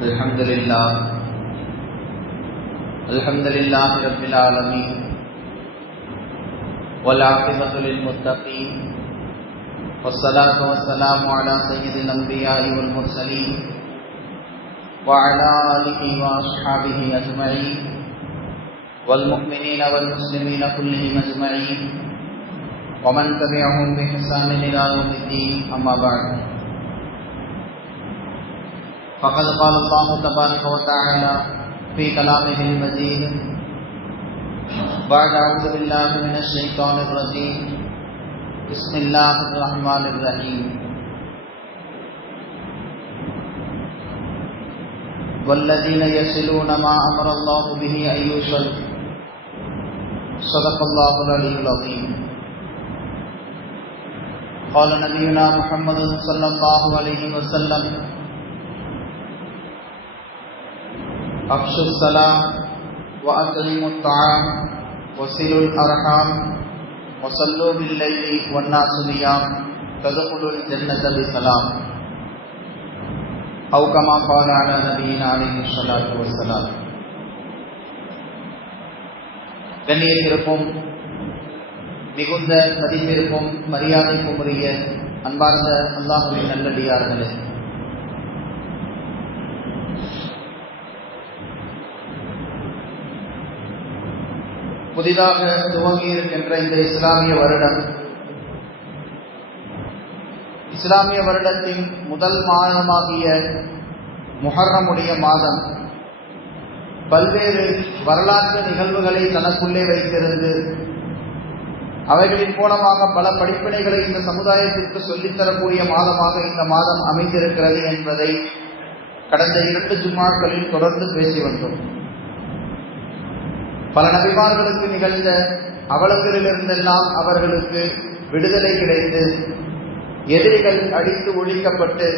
الحمد لله رب العالمين والعاقبة للمتقين والصلاة والسلام على سيد الأنبياء والمرسلين وعلى آله وأصحابه أجمعين والمؤمنين والمسلمين كلهم أجمعين ومن تبعهم بإحسان إلى يوم الدين. أما بعد، فقد قال الله تبارك وتعالى في كلامه المجيد بعد أعوذ بالله من الشيطان الرجيم بسم الله الرحمن الرحيم والذين يصلون ما أمر الله به أن يوصل صدق الله العلي العظيم. قال نبينا محمد صلى الله عليه وسلم أفشوا السلام وأطعموا الطعام وصلوا الأرحام وصلوا بالليل والناس نيام تدخلوا الجنة بسلام أو كما قال على نبينا عليه الصلاة والسلام. கண்ணியத்திற்கும் மிகுந்த மதிப்பிற்கும் மரியாதைக்கும் உரிய அன்பார்ந்த அல்லாஹ்வின் நல்லடியார்களே, புதிதாக துவங்கி இருக்கின்ற இந்த இஸ்லாமிய வருடத்தின் முதல் மாதமாகிய முஹர்ரமுடைய மாதம் பல்வேறு வரலாற்று நிகழ்வுகளை தனக்குள்ளே வைத்திருந்து அவைகளின் மூலமாக பல படிப்பினைகளை இந்த சமுதாயத்திற்கு சொல்லித்தரக்கூடிய மாதமாக இந்த மாதம் அமைந்திருக்கிறது என்பதை கடந்த 2 ஜும்மாக்களில் தொடர்ந்து பேசி வந்தோம். பல நபிமார்களுக்கு நிகழ்ந்த அவலங்களிலிருந்தெல்லாம் அவர்களுக்கு விடுதலை கிடைத்து எதிரிகள் அடித்து ஒழிக்கப்பட்டு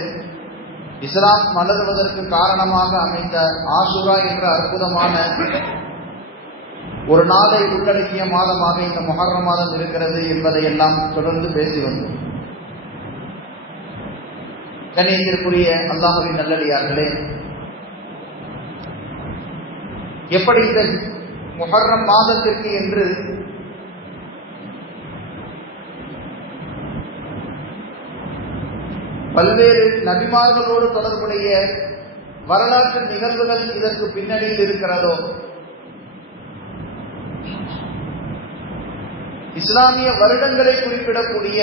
இஸ்லாம் மலர்வதற்கு காரணமாக அமைந்த ஆஷுரா என்ற அற்புதமான ஒரு நாளை உள்ளடக்கிய மாதமாக இந்த முஹர்ரம் மாதம் இருக்கிறது என்பதையெல்லாம் தொடர்ந்து பேசி வந்தோம். கண்ணியத்திற்குரிய அல்லாஹ்வின் நல்லடியார்களே, எப்படி இந்த முஹர்ரம் மாதத்திற்கு என்று பல்வேறு நபிமார்களோடு தொடர்புடைய வரலாற்று நிகழ்வுகள் இதற்கு பின்னணியில் இருக்கிறதோ, இஸ்லாமிய வருடங்களை குறிப்பிடக்கூடிய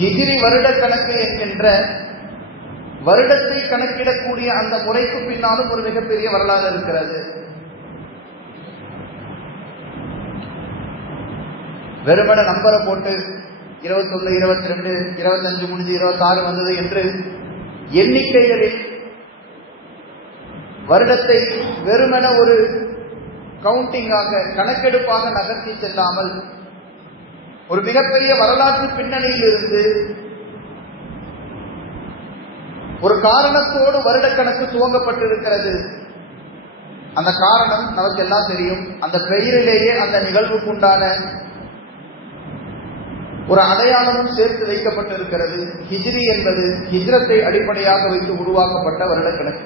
ஹிஜ்ரி வருட கணக்கு என்கின்ற வருடத்தை கணக்கிடக்கூடிய அந்த முறைக்கு பின்னாலும் ஒரு மிகப்பெரிய வரலாறு இருக்கிறது. வெறுமன நம்பரை போட்டு 21, 22, 25 முடிஞ்சு 26 வந்தது என்று எண்ணிக்கைகளில் வருடத்தை வெறுமன ஒரு கவுண்டிங்காக கணக்கெடுப்பாக நகர்த்தி செல்லாமல் ஒரு மிகப்பெரிய வரலாற்று பின்னணியில் இருந்து ஒரு காரணத்தோடு வருடக்கணக்கு துவங்கப்பட்டிருக்கிறது. அந்த காரணம் நமக்கு எல்லாம் தெரியும். அந்த பெயரிலேயே அந்த நிகழ்வுக்கு உண்டான ஒரு அடையாளமும் சேர்த்து வைக்கப்பட்டிருக்கிறது. ஹிஜ்ரி என்பது ஹிஜ்ரத்தை அடிப்படையாக வைத்து உருவாக்கப்பட்ட வருடக்கணக்கு.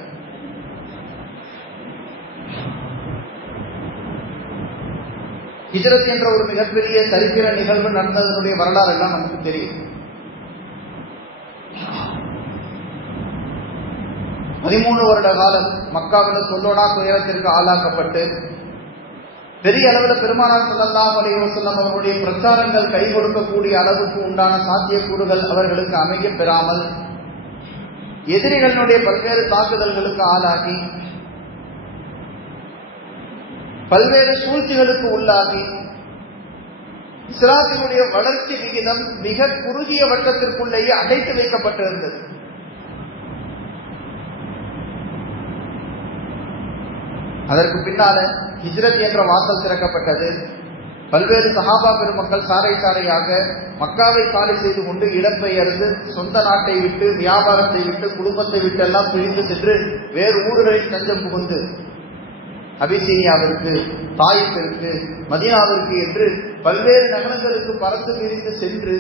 ஹிஜ்ரத் என்ற ஒரு மிகப்பெரிய சரித்திர நிகழ்வு நடந்ததனுடைய வரலாறு எல்லாம் நமக்கு தெரியும். 13 வருட காலம் மக்காவில் சொல்லோனா துயரத்திற்கு ஆளாக்கப்பட்டு பெரிய அளவில் பெருமானார் ஸல்லல்லாஹு அலைஹி வஸல்லம் அவர்களுடைய பிரச்சாரங்கள் கை கொடுக்கக்கூடிய அளவுக்கு உண்டான சாத்தியக்கூறுகள் அவர்களுக்கு அமைய பெறாமல் எதிரிகளுடைய பல்வேறு தாக்குதல்களுக்கு ஆளாகி பல்வேறு சூழ்ச்சிகளுக்கு உள்ளாகி இஸ்லாத்தினுடைய வளர்ச்சி விகிதம் மிக குறுகிய வட்டத்திற்குள்ளேயே அடைத்து வைக்கப்பட்டிருந்தது. அதற்கு பின்னால ஹிஜ்ரத் என்ற வாசல் திறக்கப்பட்டது. பல்வேறு சஹாபா பெருமக்கள் சாரை சாரையாக மக்காவை காலி செய்து கொண்டு இடம்பெயர்ந்து சொந்த நாட்டை விட்டு, வியாபாரத்தை விட்டு, குடும்பத்தை விட்டு எல்லாம் பிரிந்து சென்று வேறு ஊர்களில் தஞ்சம் புகுந்து அபிசீனியாவிற்கு, தாயிப்பிற்கு, மதீனாவிற்கு என்று பல்வேறு நகரங்களுக்கு பறந்து விரிந்து சென்று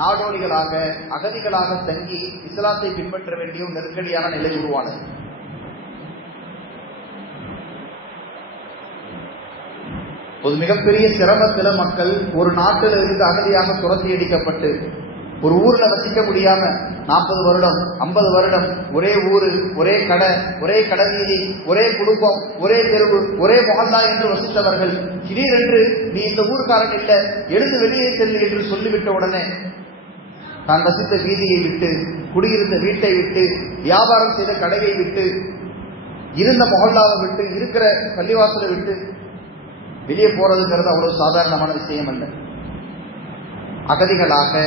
நாடோடிகளாக அகதிகளாக தங்கி இஸ்லாத்தை பின்பற்ற வேண்டிய நெருக்கடியான நிலை உருவானது. ஒரு மிகப்பெரிய சிரமத்தில மக்கள் ஒரு நாட்டில் இருந்து அகதியாக துரத்தி அடிக்கப்பட்டு ஒரு ஊர்ல வசிக்க முடியாம 40 வருடம் 50 வருடம் ஒரே ஊரு, ஒரே கடை, ஒரே கடைவீதி, ஒரே குடும்பம், ஒரே தெருவு, ஒரே மொஹல்லா என்று வசித்தவர்கள் திடீரென்று நீ இந்த ஊர்க்காரன் இல்ல, எழுந்து வெளியே செல்லு என்று சொல்லிவிட்ட உடனே தான் வசித்த வீதியை விட்டு, குடியிருந்த வீட்டை விட்டு, வியாபாரம் செய்த கடையை விட்டு, இருந்த மொஹல்லாவை விட்டு, இருக்கிற பள்ளிவாசலை விட்டு வெளியே போறதுங்கிறது அவ்வளவு சாதாரணமான விஷயம் அல்ல. அகதிகளாக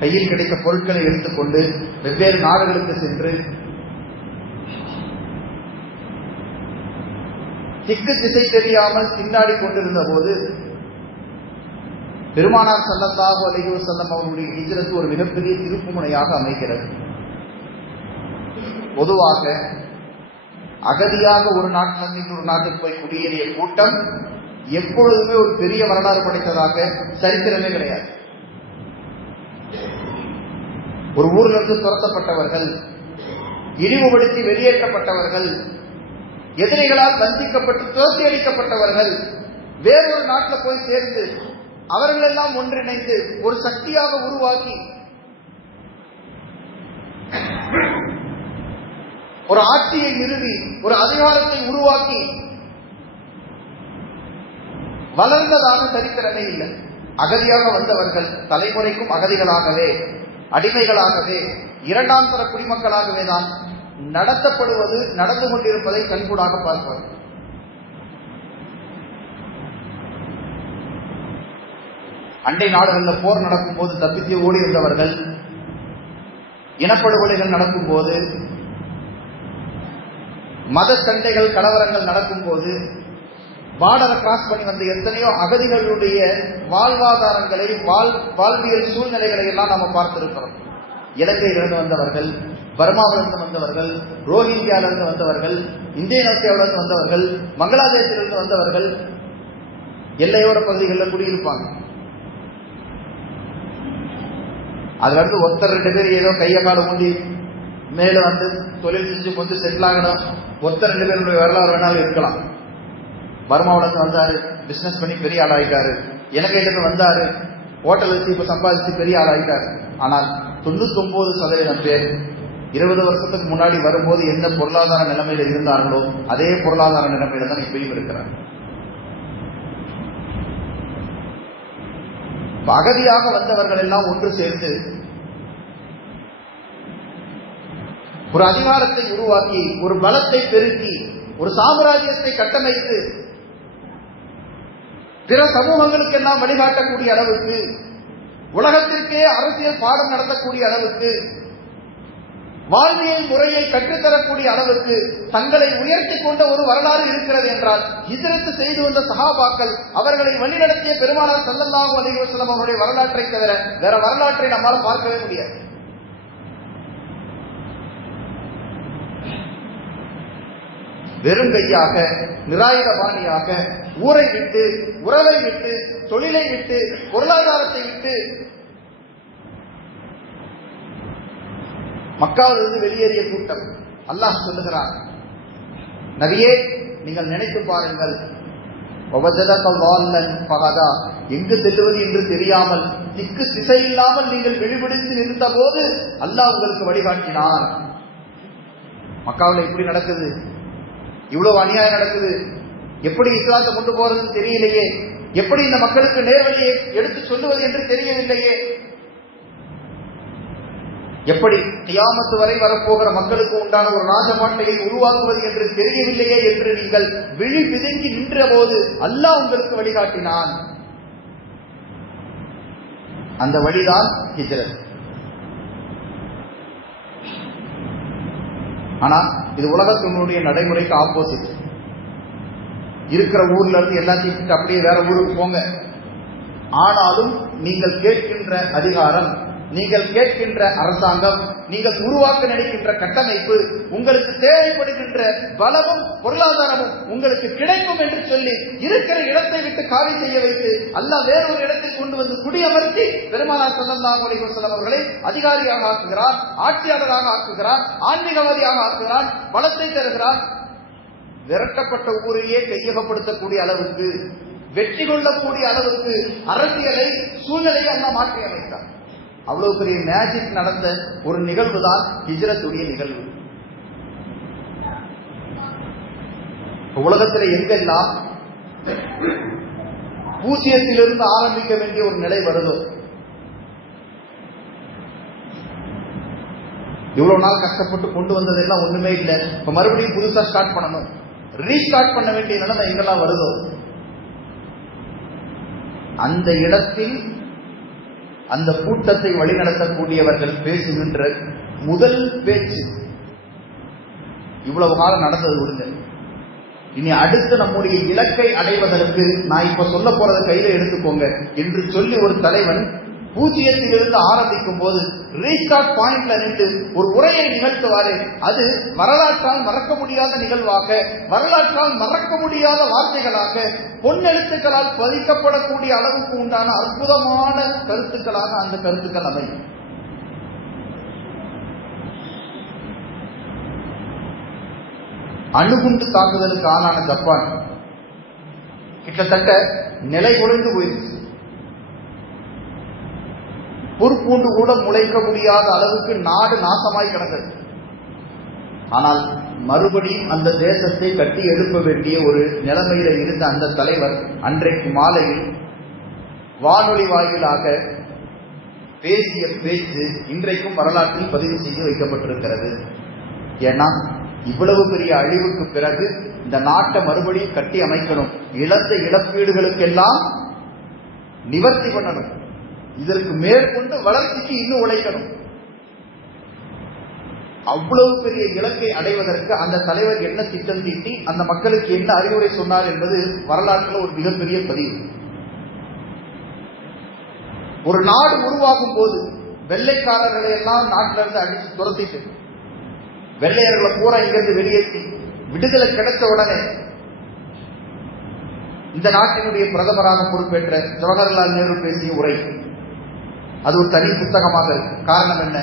கையில் கிடைத்த பொருட்களை எடுத்துக்கொண்டு வெவ்வேறு நாடுகளுக்கு சென்று திக்கு திசை தெரியாமல் திண்டாடி கொண்டிருந்த போது பெருமானார் ஸல்லல்லாஹு அலைஹி வஸல்லம் அவருடைய ஹிஜ்ரத் ஒரு மிகப்பெரிய திருப்புமுனையாக அமைகிறது. பொதுவாக அகதியாக ஒரு நாட்டிலிருந்து இன்னொரு நாட்டுக்கு போய் குடியேறிய கூட்டம் எப்பொழுதுமே ஒரு பெரிய வரலாறு படைத்ததாக சரித்திரமே கிடையாது. ஒரு ஊரில் இருந்து துரத்தப்பட்டவர்கள், இழிவுபடுத்தி வெளியேற்றப்பட்டவர்கள், எதிரிகளால் வஞ்சிக்கப்பட்டு துரத்தி அடிக்கப்பட்டவர்கள் வேறொரு நாட்டில் போய் சேர்ந்து அவர்கள் எல்லாம் ஒன்றிணைந்து ஒரு சக்தியாக உருவாக்கி ஒரு ஆட்சியை நிறுவி ஒரு அதிகாரத்தை உருவாக்கி வளர்ந்ததாக சரித்திரமே இல்லை. அகதியாக வந்தவர்கள் தலைமுறைக்கும் அகதிகளாகவே, அடிமைகளாகவே, இரண்டாம் தர குடிமக்களாகவே தான் நடத்தப்படுவது, நடந்து கொண்டிருப்பதை கண்கூடாக பார்ப்பவர். அண்டை நாடுகளில் போர் நடக்கும் போது தப்பித்து ஓடி இருந்தவர்கள், இனப்படுகொலைகள் நடக்கும் போது, மத சண்டைகள் கலவரங்கள் நடக்கும் போது பார்டரை கிராஸ் பண்ணி வந்த எத்தனையோ அகதிகளுடைய வாழ்வாதாரங்களை, வாழ்வியல் சூழ்நிலைகளை எல்லாம் நாம பார்த்திருக்கிறோம். இலங்கையிலிருந்து வந்தவர்கள், பர்மாவிலிருந்து வந்தவர்கள், ரோஹிங்கியாவிலிருந்து வந்தவர்கள், இந்தோனேசியாவிலிருந்து வந்தவர்கள், பங்களாதேஷிலிருந்து வந்தவர்கள் எல்லையோர பகுதிகளில் குடியிருப்பாங்க. அதுல இருந்து ஒருத்தர் 2 பேர் ஏதோ கைய கால ஊண்டி மேல வந்து தொழில் செஞ்சு கொஞ்சம் செட்டில் ஆகணும், ஒருத்தர் 2 பேருடைய வரலாறு வேணாலும் இருக்கலாம். பர்மாவிலிருந்து வந்தாரு, பிசினஸ் பண்ணி பெரிய ஆள் ஆயிட்டாரு. இலங்கையிலிருந்து வந்தாரு, ஹோட்டல் வச்சு இப்ப சம்பாதிச்சு பெரிய ஆள் ஆயிட்டாரு. ஆனால் 99% பேர் 20 வருஷத்துக்கு முன்னாடி வரும்போது எந்த பொருளாதார நிலைமையில இருந்தார்களோ அதே பொருளாதார நிலைமையில தான் இப்பயும் இருக்கிறார். அகதியாக வந்தவர்கள் எல்லாம் ஒன்று சேர்ந்து ஒரு அதிகாரத்தை உருவாக்கி, ஒரு பலத்தை பெருக்கி, ஒரு சாம்ராஜ்யத்தை கட்டமைத்து பிற சமூகங்களுக்கெல்லாம் வழிகாட்டக்கூடிய அளவுக்கு, உலகத்திற்கே அரசியல் பாடம் நடத்தக்கூடிய அளவுக்கு, வாழ்வியல் முறையை கற்றுத்தரக்கூடிய அளவுக்கு தங்களை உயர்த்தி கொண்ட ஒரு வரலாறு இருக்கிறது என்றால் ஹிஜ்ரத் செய்து வந்த சஹாபாக்கள், அவர்களை வழிநடத்திய பெருமானார் ஸல்லல்லாஹு அலைஹி வஸல்லம் அவருடைய வரலாற்றை தவிர வேற வரலாற்றை நம்மால் பார்க்கவே முடியாது. வெறும் கையாக, நிராயுதபாணியாக, ஊரை விட்டு, உறவை விட்டு, தொழிலை விட்டு, பொருளாதாரத்தை விட்டு மக்காவிலிருந்து வெளியேறிய கூட்டம். அல்லாஹ் சொல்லுகிறார், நபியே நீங்கள் நினைத்து பாருங்கள், எங்கு செல்லுவது என்று தெரியாமல், திக்கு திசை இல்லாமல் நீங்கள் விழிபிடித்து இருந்த போது அல்லாஹ் உங்களுக்கு வழிகாட்டினார். மக்காவில் இப்படி நடக்குது, இவ்வளவு அநியாயம் நடக்குது, எப்படி இஸ்லாத்தை கொண்டு போறதுன்னு தெரியலையே, எப்படி இந்த மக்களுக்கு நேர்வழியை எடுத்து சொல்லுவது என்று தெரியவில்லையே, எப்படி கியாமத்து வரை வரப்போகிற மக்களுக்கு உண்டான ஒரு ராஜமாட்டையை உருவாக்குவது என்று தெரியவில்லையே என்று நீங்கள் விழி பிதுங்கி நின்ற போது அல்லாஹ் உங்களுக்கு வழிகாட்டினான். அந்த வழிதான் ஹிஜ்ரத். ஆனா இது உலகத்தினுடைய நடைமுறைக்கு ஆப்போசிட். இருக்கிற ஊர்ல இருந்து எல்லாத்தையும் அப்படியே வேற ஊருக்கு போங்க. ஆனாலும் நீங்கள் கேட்கின்ற அதிகாரம் நீங்கள் கேட்கின்ற அரசாங்கம், நீங்கள் உருவாக்க நினைக்கின்ற கட்டமைப்பு, உங்களுக்கு தேவைப்படுகின்ற பலமும் பொருளாதாரமும் உங்களுக்கு கிடைக்கும் என்று சொல்லி இருக்கிற இடத்தை விட்டு காலி செய்ய வைத்து அல்லாஹ் வேறொரு இடத்தில் கொண்டு வந்து குடியமர்த்தி பெருமானார் ஸல்லல்லாஹு அலைஹி வஸல்லம் அவர்களை அதிகாரியாக ஆக்குகிறார், ஆட்சியாளராக ஆக்குகிறார், ஆன்மீகவாதியாக ஆக்குகிறார், பலத்தை தருகிறார். விரட்டப்பட்ட ஊரையே கையகப்படுத்தக்கூடிய அளவுக்கு, வெற்றி கொள்ளக்கூடிய அளவுக்கு அரசியலை, சூழ்நிலையை அல்லாஹ் மாற்றி அமைத்தார். அவ்வளவு பெரிய மேஜிக் நடந்த ஒரு நிகழ்வு தான் ஹிஜ்ரத்துடைய நிகழ்வு. உலகத்தில் எங்கெல்லாம் பூஜ்ஜியத்திலிருந்து ஆரம்பிக்க வேண்டிய ஒரு நிலை வருதோ, இவ்வளவு நாள் கஷ்டப்பட்டு கொண்டு வந்ததெல்லாம் ஒண்ணுமே இல்லை, இப்ப மறுபடியும் புதுசா ஸ்டார்ட் பண்ணணும், ரீஸ்டார்ட் பண்ண வேண்டிய நிலைமை எங்கெல்லாம் வருதோ, அந்த இடத்தில் அந்த கூட்டத்தை வழிநடத்தக்கூடியவர்கள் பேசுகின்ற முதல் பேச்சு, இவ்வளவு காலம் நடந்தது விடுங்க, இனி அடுத்து நம்முடைய இலக்கை அடைவதற்கு நான் இப்ப சொல்ல போறதை கையில எடுத்துக்கோங்க என்று சொல்லி ஒரு தலைவன் பூஜ்ஜியத்திலிருந்து ஆரம்பிக்கும் போது ரீஸ்டார்ட் பாயிண்ட்ல நின்று ஒரு உரையை நிகழ்த்துவாரு. அது வரலாற்றால் மறக்க முடியாத நிகழ்வாக, வரலாற்றால் மறக்க முடியாத வார்த்தைகளாக, பொன்னெழுத்துக்களால் பதிக்கப்படக்கூடிய அளவுக்கு உண்டான அற்புதமான கருத்துக்களாக அந்த கருத்துக்கள் அமையும். அணுகுண்டு தாக்குதலுக்கு ஆளான ஜப்பான் கிட்டத்தட்ட நிலை குறைந்து போயிடுச்சு. புற்பூண்டு கூட முளைக்க முடியாத அளவுக்கு நாடு நாசமாய் கிடந்தது. ஆனால் மறுபடியும் அந்த தேசத்தை கட்டி எழுப்ப வேண்டிய ஒரு நிலைமையில இருந்த அந்த தலைவர் அன்றைக்கு மாலையில் வானொலி வாயிலாக பேசிய பேச்சு இன்றைக்கும் வரலாற்றில் பதிவு செய்து வைக்கப்பட்டிருக்கிறது. ஏன்னா இவ்வளவு பெரிய அழிவுக்கு பிறகு இந்த நாட்டை மறுபடியும் கட்டி அமைக்கணும், இழந்த இழப்பீடுகளுக்கெல்லாம் நிவர்த்தி பண்ணணும், இதற்கு மேற்கொண்டு வளர்ச்சிக்கு இன்னும் உழைக்கணும். அவ்வளவு பெரிய இலக்கை அடைவதற்கு அந்த தலைவர் என்ன திட்டம் தீட்டி அந்த மக்களுக்கு என்ன அறிவுரை சொன்னார் என்பது வரலாற்றில் ஒரு மிகப்பெரிய பதிவு. ஒரு நாடு உருவாகும் போது வெள்ளைக்காரர்களை எல்லாம் நாட்டில இருந்து அடிச்சு துரத்திட்டு வெள்ளையர்களை பூரா இங்கிருந்து வெளியேற்றி விடுதலை கிடைத்த உடனே இந்த நாட்டினுடைய பிரதமராக பொறுப்பேற்ற ஜவஹர்லால் நேரு பேசிய உரை, அது ஒரு தனி புத்தகமாக இருக்கு. காரணம் என்ன?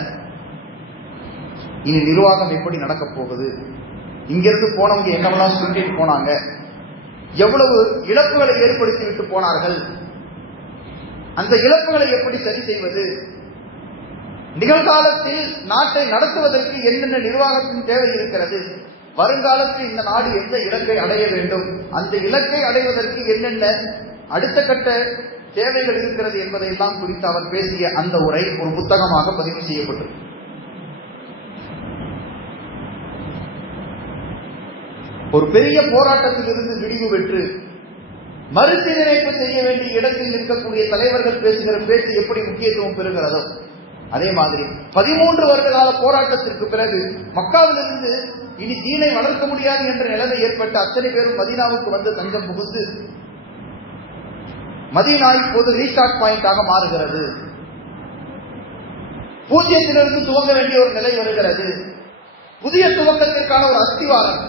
இனி நிர்வாகம் எப்படி நடக்க போகுது, இங்கிருந்து போனவங்க என்னவெல்லாம் சொல்லிட்டு போனாங்க, எவ்வளவு இழப்புகளை ஏற்படுத்தி விட்டு போனார்கள், அந்த இழப்புகளை எப்படி சரி செய்வது, நிகழ்காலத்தில் நாட்டை நடத்துவதற்கு என்னென்ன நிர்வாகத்தின் தேவை இருக்கிறது, வருங்காலத்தில் இந்த நாடு எந்த இலக்கை அடைய வேண்டும், அந்த இலக்கை அடைவதற்கு என்னென்ன அடுத்த கட்ட தேவைகள் இருக்கிறது என்பதையெல்லாம் குறித்து அவர் பேசிய அந்த உரை ஒரு புத்தகமாக பதிவு செய்யப்பட்டது. ஒரு பெரிய போராட்டத்தில் இருந்து விடிவு பெற்று மறுசீரமைப்பு செய்ய வேண்டிய இடத்தில் இருக்கக்கூடிய தலைவர்கள் பேசுகிற பேச்சு எப்படி முக்கியத்துவம் பெறுகிறதோ அதே மாதிரி 13 வருட கால போராட்டத்திற்கு பிறகு மக்காவிலிருந்து இனி தீனை வளர்க்க முடியாது என்ற நிலைமை ஏற்பட்ட அத்தனை பேரும் மதீனாவுக்கு வந்து தஞ்சம் புகுந்து மதீனா இப்போது ரீஸ்டார்ட் பாயிண்டாக மாறுகிறது. பூஜ்ஜியத்திலிருந்து துவங்க வேண்டிய ஒரு நிலை வருகிறது. புதிய துவக்கத்திற்கான ஒரு அஸ்திவாரம்.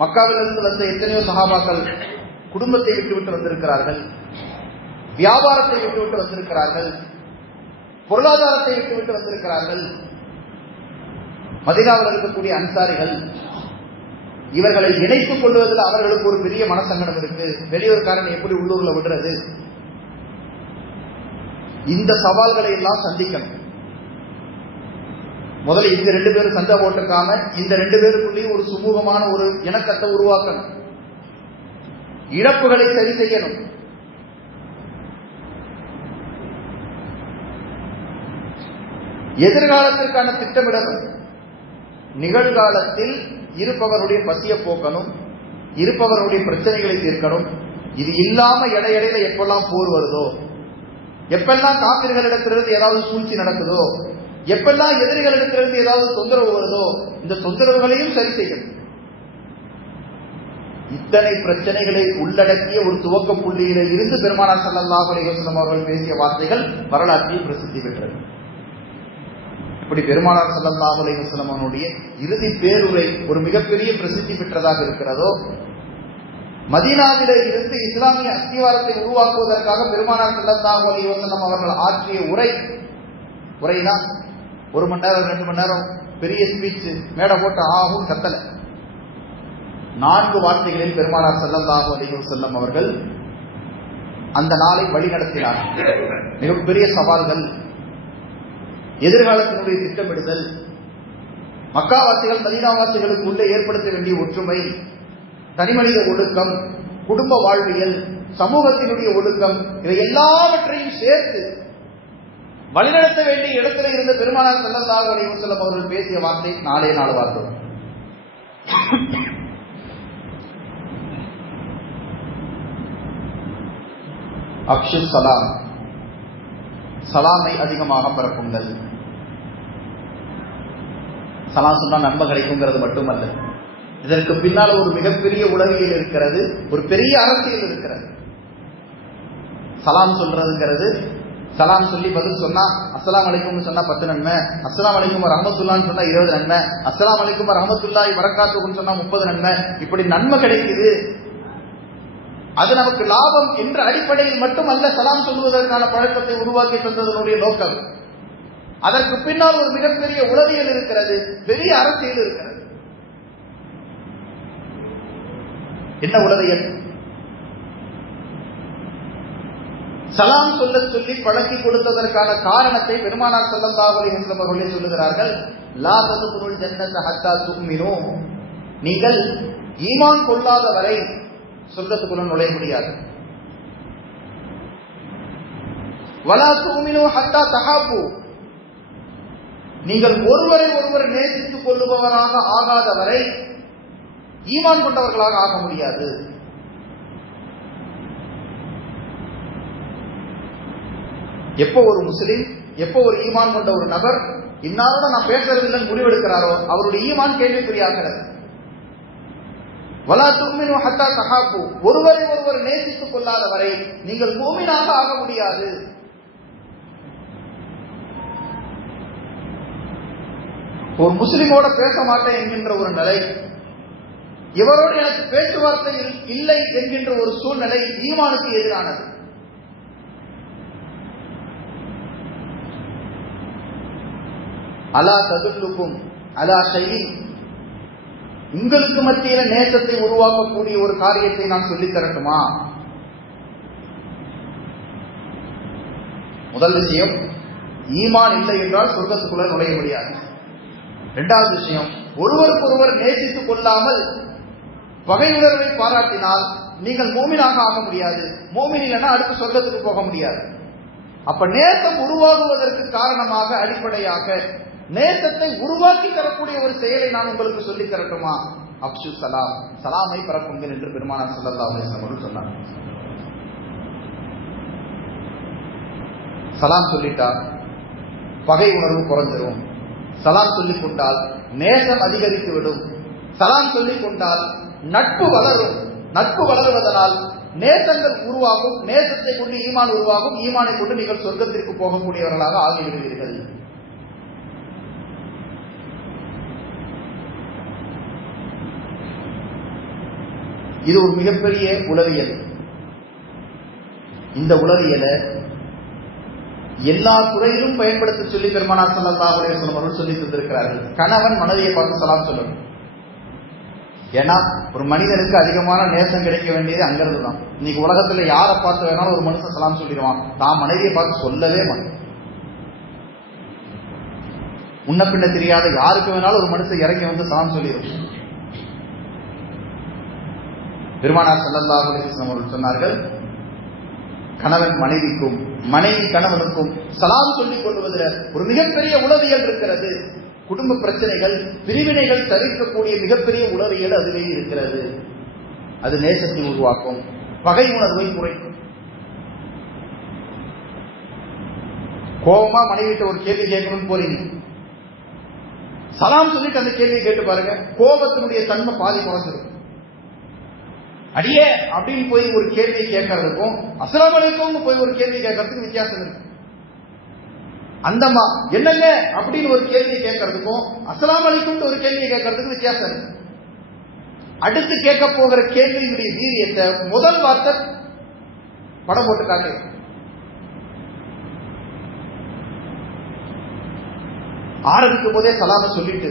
மக்காவிலிருந்து வந்த எத்தனையோ சஹாபாக்கள் குடும்பத்தை விட்டுவிட்டு வந்திருக்கிறார்கள், வியாபாரத்தை விட்டுவிட்டு வந்திருக்கிறார்கள், பொருளாதாரத்தை விட்டுவிட்டு வந்திருக்கிறார்கள். மதீனாவில் இருக்கக்கூடிய அன்சாரிகள் இவர்களை இணைத்துக் கொள்வதில் அவர்களுக்கு ஒரு பெரிய மனசங்கடம் இருக்கு. வெளியூர்காரன் எப்படி உள்ளூர்ல விடுறது? இந்த சவால்களை எல்லாம் சந்திக்கணும். முதல்ல இந்த 2 பேரும் சண்டை போட்டுக்காம இந்த 2 பேருக்குள்ளேயும் ஒரு சுமூகமான ஒரு இணக்கத்தை உருவாக்கணும், இழப்புகளை சரி செய்யணும். எதிர்காலத்திற்கான திட்டமிடணும். நிகழ்காலத்தில் இருப்பவருடைய பசியை போக்கணும், இருப்பவருடைய பிரச்சனைகளை தீர்க்கணும். இது இல்லாம இடையிடையில எப்பெல்லாம் போர் வருதோ, எப்பெல்லாம் காப்பிர்களிடத்திலிருந்து ஏதாவது சூழ்ச்சி நடக்குதோ, எப்பெல்லாம் எதிரிகளிடத்திலிருந்து ஏதாவது தொந்தரவு வருதோ, இந்த தொந்தரவுகளையும் சரி செய்யணும். இத்தனை பிரச்சனைகளை உள்ளடக்கிய ஒரு துவக்க புள்ளியில இருந்து பெருமானார் ஸல்லல்லாஹு அலைஹி வஸல்லம் அவர்கள் பேசிய வார்த்தைகள் வரலாற்றில் பிரசித்தி பெற்றது. இப்படி பெருமானார் ஸல்லல்லாஹு அலைஹி வஸல்லம் அவருடைய இறுதி பேருரை ஒரு மிகப்பெரிய பிரசித்தி பெற்றதாக இருக்கிறதோ, மதீனாவிலே இருந்து இஸ்லாமிய அஸ்திவாரத்தை உருவாக்குவதற்காக பெருமானார் ஸல்லல்லாஹு அலைஹி வஸல்லம் அவர்கள் ஆற்றிய உரைதான் 1 மணி நேரம் 2 மணி நேரம் பெரிய ஸ்பீச் மேடை போட்டு ஆகும் கத்தல. 4 வார்த்தைகளில் பெருமானார் ஸல்லல்லாஹு அலைஹி வஸல்லம் அவர்கள் அந்த நாளை வழிநடத்தினார். மிகப்பெரிய சவால்கள், எதிர்காலத்தினுடைய திட்டமிடுதல், மக்காவாசிகள் மதீனாவாசிகளுக்கு உள்ளே ஏற்படுத்த வேண்டிய ஒற்றுமை, தனிமனித ஒழுக்கம், குடும்ப வாழ்வியல், சமூகத்தினுடைய ஒழுக்கம், இவை எல்லாவற்றையும் சேர்த்து வழிநடத்த வேண்டிய இடத்துல இருந்த பெருமானார் ஸல்லல்லாஹு அலைஹி வஸல்லம் அவர்கள் பேசிய வார்த்தை 4 வார்த்தை. அக்ஷு சலாம், சலாமை அதிகமாக பரப்புங்கள். சலாம் சொன்னா நன்மை கிடைக்குங்கிறது மட்டுமல்ல, இதற்கு பின்னால் ஒரு மிகப்பெரிய உளவியல் இருக்கிறது, ஒரு பெரிய அரசியல் இருக்கிறது. சலாம் சொல்றதுங்கிறது, சலாம் சொல்லி பதில் சொன்னா அஸ்ஸலாமு அலைக்கும் சொன்னா 10 நன்மை, அஸ்ஸலாமு அலைக்கும் வரஹ்மத்துல்லாஹ்னு சொன்னா 20 நன்மை, அஸ்ஸலாமு அலைக்கும் வரஹ்மத்துல்லாஹி வரகாத்துஹுன்னு சொன்னா 30 நன்மை. இப்படி நன்மை கிடைக்குது, அது நமக்கு லாபம் என்ற அடிப்படையில் மட்டுமல்ல சலாம் சொல்வதற்கான பழக்கத்தை உருவாக்கி தந்ததனுடைய நோக்கம். அதற்கு பின்னால் ஒரு மிகப்பெரிய உளவியல் இருக்கிறது, பெரிய அரசியல் இருக்கிறது. என்ன உளவியல்? சலாம் சொல்ல சொல்லி பழக்கி கொடுத்ததற்கான காரணத்தை பெருமானார் ஸல்லல்லாஹு அலைஹி வஸல்லம் அவர்களே சொல்லுகிறார்கள். லா ததுகுலுல் ஜன்னத ஹத்தா துமினு, நீங்கள் ஈமான் கொள்ளாத வரை சொர்க்கத்துக்குள்ள நுழைய முடியாது. வலா துமினு ஹத்தா தஹாபு, நீங்கள் ஒருவரை ஒருவர் நேசித்துக் கொள்ளுபவராக ஆகாத வரை ஈமான் கொண்டவர்களாக ஆக முடியாது. எப்போ ஒரு முஸ்லிம், எப்போ ஒரு ஈமான் கொண்ட ஒரு நபர் இன்னாரோட நான் பேசுறதில்லைன்னு முடிவெடுக்கிறாரோ அவருடைய ஈமான் கேள்விக்குறியாகிறது. வலா துமினு ஹத்தா தஹாபு, ஒருவரை ஒருவர் நேசித்துக் கொள்ளாத வரை நீங்கள் மூமினாக ஆக முடியாது. ஒரு முஸ்லிமோட பேச மாட்டேன் என்கின்ற ஒரு நிலை, இவரோடு எனக்கு பேச்சுவார்த்தை இல்லை என்கின்ற ஒரு சூழ்நிலை ஈமானுக்கு எதிரானது. அலா ததுல்லுக்கும் அலா ஷைஇன், உங்களுக்கு மத்தியில நேசத்தை உருவாக்கக்கூடிய ஒரு காரியத்தை நான் சொல்லித் தரட்டுமா? முதல் விஷயம், ஈமான் இல்லை என்றால் சொர்க்கத்துக்குள்ள நுழைய முடியாது. 2வது விஷயம், ஒருவருக்கொருவர் நேசித்துக் கொள்ளாமல் பகை உணர்வை பாராட்டினால் நீங்கள் மூமினாக ஆக முடியாது. மூமின் இல்லைன்னா அடுத்து சொர்க்கத்துக்கு போக முடியாது. அப்ப நேசம் உருவாகுவதற்கு காரணமாக அடிப்படையாக நேசத்தை உருவாக்கி தரக்கூடிய ஒரு செயலை நான் உங்களுக்கு சொல்லித் தரட்டுமா? அப்ஷு சலாம், சலாமை பரப்புங்கள் என்று பெருமானார் ஸல்லல்லாஹு அலைஹி வஸல்லம் அவர்கள் சொன்னார். சலாம் சொல்லிட்டா பகை உணர்வு குறைஞ்சிரும். சலாம் சொல்லிக் கொண்டால் நேசம் அதிகரித்து விடும். சலாம் சொல்லிக் கொண்டால் நட்பு வளரும். நட்பு வளருவதனால் நேசங்கள் உருவாகும். நேசத்தை கொண்டு ஈமான் உருவாகும். ஈமானை கொண்டு நீங்கள் சொர்க்கத்திற்கு போகக்கூடியவர்களாக ஆகிவிடுவீர்கள். இது ஒரு மிகப்பெரிய உளவியல். இந்த உளவியலை எல்லா துறையிலும் பயன்படுத்த சொல்லி பெருமானார் ஸல்லல்லாஹு அலைஹி வஸல்லம் அவர்கள் சொல்லி தந்திருக்கிறார்கள். கணவன் மனைவியை பார்த்து சலாம் சொல்லணும். ஏன்னா ஒரு மனிதனுக்கு அதிகமான நேசம் கிடைக்க வேண்டியது அங்கிருந்து தான். இன்னைக்கு உலகத்துல யாரை பார்த்து வேணாலும் ஒரு மனுஷன் சலாம் சொல்லிடுவான், தான் மனைவியை பார்த்து சொல்லவே மாட்டான். முன்ன பின்ன தெரியாத யாருக்கு வேணாலும் ஒரு மனுஷன் இறங்கி வந்து சலாம் சொல்லிடும். பெருமானார் ஸல்லல்லாஹு அலைஹி வஸல்லம் அவர்கள் சொன்னார்கள், கணவன் மனைவிக்கும் மனைவி கணவனுக்கும் சலாம் சொல்லிக் கொள்வதில் ஒரு மிகப்பெரிய உளவியல் இருக்கிறது. குடும்ப பிரச்சனைகள், பிரிவினைகள் தவிர்க்கக்கூடிய மிகப்பெரிய உளவியல் அதிலே இருக்கிறது. அது நேசத்தை உருவாக்கும், பகை உணர்வை குறைக்கும். கோபமா மனைவிட்ட ஒரு கேள்வி கேட்கணும்னு போறீங்க, சலாம் சொல்லிட்டு அந்த கேள்வியை கேட்டு பாருங்க, கோபத்தினுடைய தன்மை பாதி குறைஞ்சிருக்கும். அடியே அப்படின்னு போய் ஒரு கேள்வி கேட்கறதுக்கும் அஸ்ஸலாமு அலைக்கும் போய் ஒரு கேள்வி கேட்கறதுக்கு வித்தியாசம் இருக்கு. அந்தம்மா என்னங்க அப்படின்னு ஒரு கேள்வி கேட்கறதுக்கும் அஸ்ஸலாமு அலைக்கும் ஒரு கேள்வி கேட்கறதுக்கு வித்தியாசம் இருக்கு. அடுத்து கேட்க போகிற கேள்வியுடைய வீரியத்தை முதல் வார்த்தை படம் போட்டு காட்டு. ஆரம்பிக்கும் போதே சலாம சொல்லிட்டு